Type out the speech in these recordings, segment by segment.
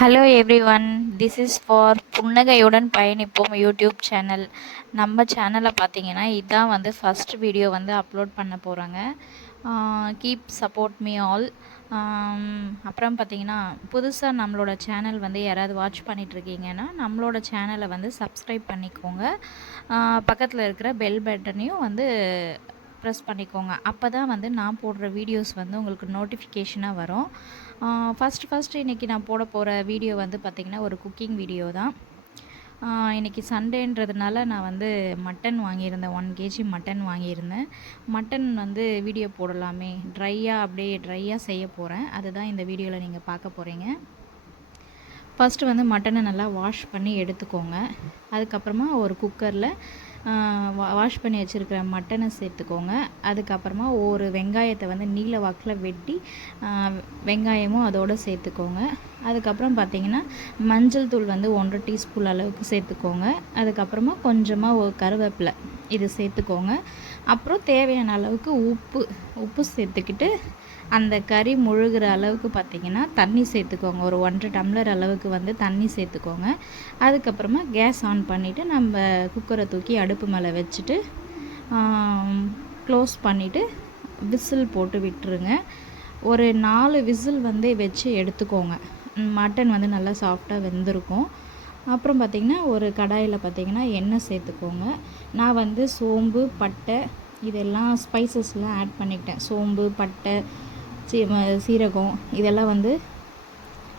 Hello everyone, this is for புன்னகையுடன் பயணிப்போம் YouTube channel. நம்ம சேனலில் பார்த்தீங்கன்னா இதான் வந்து ஃபஸ்ட் வீடியோ வந்து அப்லோட் பண்ண போகிறாங்க. Keep support me all. அப்புறம் பார்த்தீங்கன்னா புதுசாக நம்மளோட சேனல் வந்து யாராவது வாட்ச் பண்ணிகிட்ருக்கீங்கன்னா நம்மளோட சேனலை வந்து சப்ஸ்கிரைப் பண்ணிக்கோங்க. பக்கத்தில் இருக்கிற பெல் பட்டனையும் வந்து ப்ரெஸ் பண்ணிக்கோங்க. அப்போ தான் வந்து நான் போடுற வீடியோஸ் வந்து உங்களுக்கு நோட்டிஃபிகேஷனாக வரும். ஃபஸ்ட்டு இன்றைக்கி நான் போட போகிற வீடியோ வந்து பார்த்திங்கன்னா ஒரு குக்கிங் வீடியோ தான். இன்றைக்கி சண்டேன்றதுனால நான் வந்து மட்டன் வாங்கியிருந்தேன், 1 kg மட்டன் வாங்கியிருந்தேன். மட்டன் வந்து வீடியோ போடலாமே, அப்படியே ட்ரையாக செய்ய போகிறேன். அதுதான் இந்த வீடியோவில் நீங்கள் பார்க்க போகிறீங்க. ஃபஸ்ட்டு வந்து மட்டனை நல்லா வாஷ் பண்ணி எடுத்துக்கோங்க. அதுக்கப்புறமா ஒரு குக்கரில் வாஷ் பண்ணி வச்சுருக்கிற மட்டனை சேர்த்துக்கோங்க. அதுக்கப்புறமா ஒரு வெங்காயத்தை வந்து நீல வாக்கில் வெட்டி வெங்காயமும் அதோடு சேர்த்துக்கோங்க. அதுக்கப்புறம் பார்த்திங்கன்னா மஞ்சள் தூள் வந்து 1 டீஸ்பூன் அளவுக்கு சேர்த்துக்கோங்க. அதுக்கப்புறமா கொஞ்சமாக ஒரு கருவேப்பிலை இது சேர்த்துக்கோங்க. அப்புறம் தேவையான அளவுக்கு உப்பு சேர்த்துக்கிட்டு அந்த கறி முழுகிற அளவுக்கு பார்த்திங்கன்னா தண்ணி சேர்த்துக்கோங்க. ஒரு 1.5 டம்ளர் அளவுக்கு வந்து தண்ணி சேர்த்துக்கோங்க. அதுக்கப்புறமா கேஸ் ஆன் பண்ணிவிட்டு நம்ம குக்கரை தூக்கி அடுப்பு மேலே வச்சுட்டு க்ளோஸ் பண்ணிவிட்டு விசில் போட்டு விட்டுருங்க. ஒரு 4 விசில் வந்து வச்சு எடுத்துக்கோங்க. மட்டன் வந்து நல்லா சாஃப்டாக வெந்திருக்கும். அப்புறம் பார்த்திங்கன்னா ஒரு கடாயில் பார்த்திங்கன்னா எண்ணெய் சேர்த்துக்கோங்க. நான் வந்து சோம்பு, பட்டை இதெல்லாம் ஸ்பைசஸ்லாம் ஆட் பண்ணிக்கிட்டேன். சோம்பு, பட்டை, சீரகம் இதெல்லாம் வந்து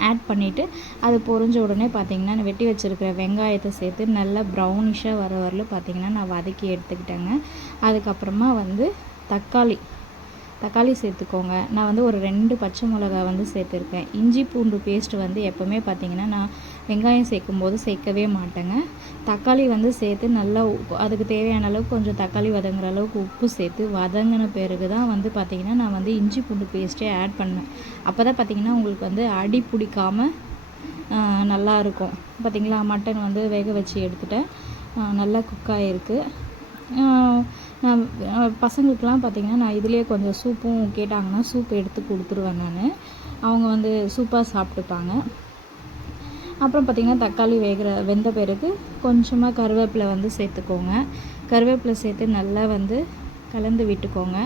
ஆட் பண்ணிவிட்டு அது பொரிஞ்ச உடனே பார்த்திங்கன்னா வெட்டி வச்சுருக்கிற வெங்காயத்தை சேர்த்து நல்லா ப்ரௌனிஷாக வர வரலும் பார்த்திங்கன்னா நான் வதக்கி எடுத்துக்கிட்டேங்க. அதுக்கப்புறமா வந்து தக்காளி சேர்த்துக்கோங்க. நான் வந்து ஒரு 2 பச்சை மிளகா வந்து சேர்த்துருக்கேன். இஞ்சி பூண்டு பேஸ்ட்டு வந்து எப்போவுமே பார்த்திங்கன்னா நான் வெங்காயம் சேர்க்கும்போது சேர்க்கவே மாட்டேங்க. தக்காளி வந்து சேர்த்து நல்லா அதுக்கு தேவையான அளவுக்கு கொஞ்சம் தக்காளி வதங்குற அளவுக்கு உப்பு சேர்த்து வதங்கின பிறகு தான் வந்து பார்த்திங்கன்னா நான் வந்து இஞ்சி பூண்டு பேஸ்ட்டே ஆட் பண்ணேன். அப்போ தான் பார்த்திங்கன்னா உங்களுக்கு வந்து அடி பிடிக்காமல் நல்லாயிருக்கும். பார்த்திங்களா, மட்டன் வந்து வேக வச்சு எடுத்துட்டேன். நல்லா குக் ஆகிருக்கு. நான் பசங்களுக்கெலாம் பார்த்திங்கன்னா நான் இதுலேயே கொஞ்சம் சூப்பும் கேட்டாங்கன்னா சூப் எடுத்து கொடுத்துருவேன். அவங்க வந்து சூப்பாக சாப்பிட்டுப்பாங்க. அப்புறம் பார்த்திங்கன்னா தக்காளி வெந்த பிறகு கொஞ்சமாக கருவேப்பிலை வந்து சேர்த்துக்கோங்க. கருவேப்பிலை சேர்த்து நல்லா வந்து கலந்து விட்டுக்கோங்க.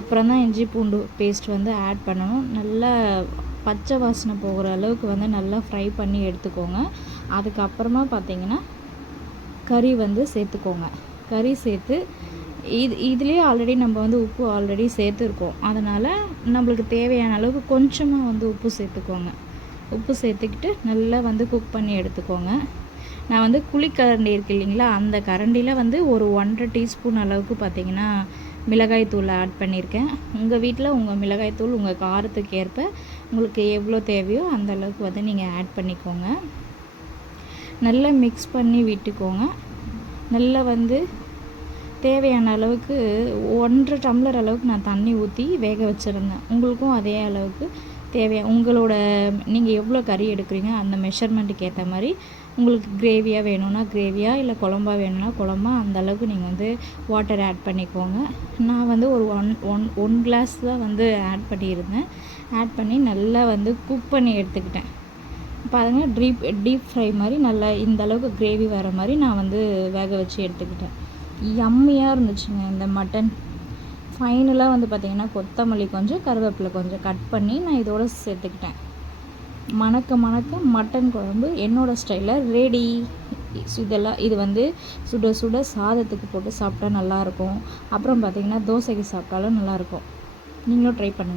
அப்புறம் தான் இஞ்சி பூண்டு பேஸ்ட் வந்து ஆட் பண்ணணும். நல்லா பச்சை வாசனை போகிற அளவுக்கு வந்து நல்லா ஃப்ரை பண்ணி எடுத்துக்கோங்க. அதுக்கப்புறமா பார்த்திங்கன்னா கறி வந்து சேர்த்துக்கோங்க. கறி சேர்த்து இதுலேயே ஆல்ரெடி நம்ம வந்து உப்பு ஆல்ரெடி சேர்த்துருக்கோம். அதனால் நம்மளுக்கு தேவையான அளவுக்கு கொஞ்சமாக வந்து உப்பு சேர்த்துக்கோங்க. உப்பு சேர்த்துக்கிட்டு நல்லா வந்து குக் பண்ணி எடுத்துக்கோங்க. நான் வந்து குழிக்கரண்டி இருக்குது இல்லைங்களா, அந்த கரண்டியில் வந்து ஒரு 1.5 டீஸ்பூன் அளவுக்கு பார்த்திங்கன்னா மிளகாய் தூள் ஆட் பண்ணியிருக்கேன். உங்கள் வீட்டில் உங்கள் மிளகாய் தூள் உங்கள் காரத்துக்கு ஏற்ப உங்களுக்கு எவ்வளோ தேவையோ அந்த அளவுக்கு வந்து நீங்கள் ஆட் பண்ணிக்கோங்க. நல்லா மிக்ஸ் பண்ணி விட்டுக்கோங்க. நல்லா வந்து தேவையான அளவுக்கு 1.5 டம்ளர் அளவுக்கு நான் தண்ணி ஊற்றி வேக வச்சுருந்தேன். உங்களுக்கும் அதே அளவுக்கு உங்களோட நீங்கள் எவ்வளோ கறி எடுக்கிறீங்க அந்த மெஷர்மெண்ட்டுக்கு ஏற்ற மாதிரி உங்களுக்கு கிரேவியாக வேணும்னா கிரேவியாக, இல்லை குழம்பா வேணும்னா குழம்பா, அந்த அளவுக்கு நீங்கள் வந்து வாட்டர் ஆட் பண்ணிக்கோங்க. நான் வந்து ஒரு ஒன் கிளாஸ் தான் வந்து ஆட் பண்ணியிருந்தேன். ஆட் பண்ணி நல்லா வந்து குக் பண்ணி எடுத்துக்கிட்டேன். பாருங்கள், டீப் ஃப்ரை மாதிரி நல்லா இந்த அளவுக்கு கிரேவி வர மாதிரி நான் வந்து வேக வச்சு எடுத்துக்கிட்டேன். யம்மியாக இருந்துச்சுங்க இந்த மட்டன். ஃபைனலாக வந்து பார்த்திங்கன்னா கொத்தமல்லி கொஞ்சம், கருவேப்பிலை கொஞ்சம் கட் பண்ணி நான் இதோடு சேர்த்துக்கிட்டேன். மணக்க மட்டன் குழம்பு என்னோடய ஸ்டைலில் ரெடி. இது வந்து சுட சுட சாதத்துக்கு போட்டு சாப்பிட்டா நல்லாயிருக்கும். அப்புறம் பார்த்திங்கன்னா தோசைக்கு சாப்பிட்டாலும் நல்லாயிருக்கும். நீங்களும் ட்ரை பண்ணுங்கள்.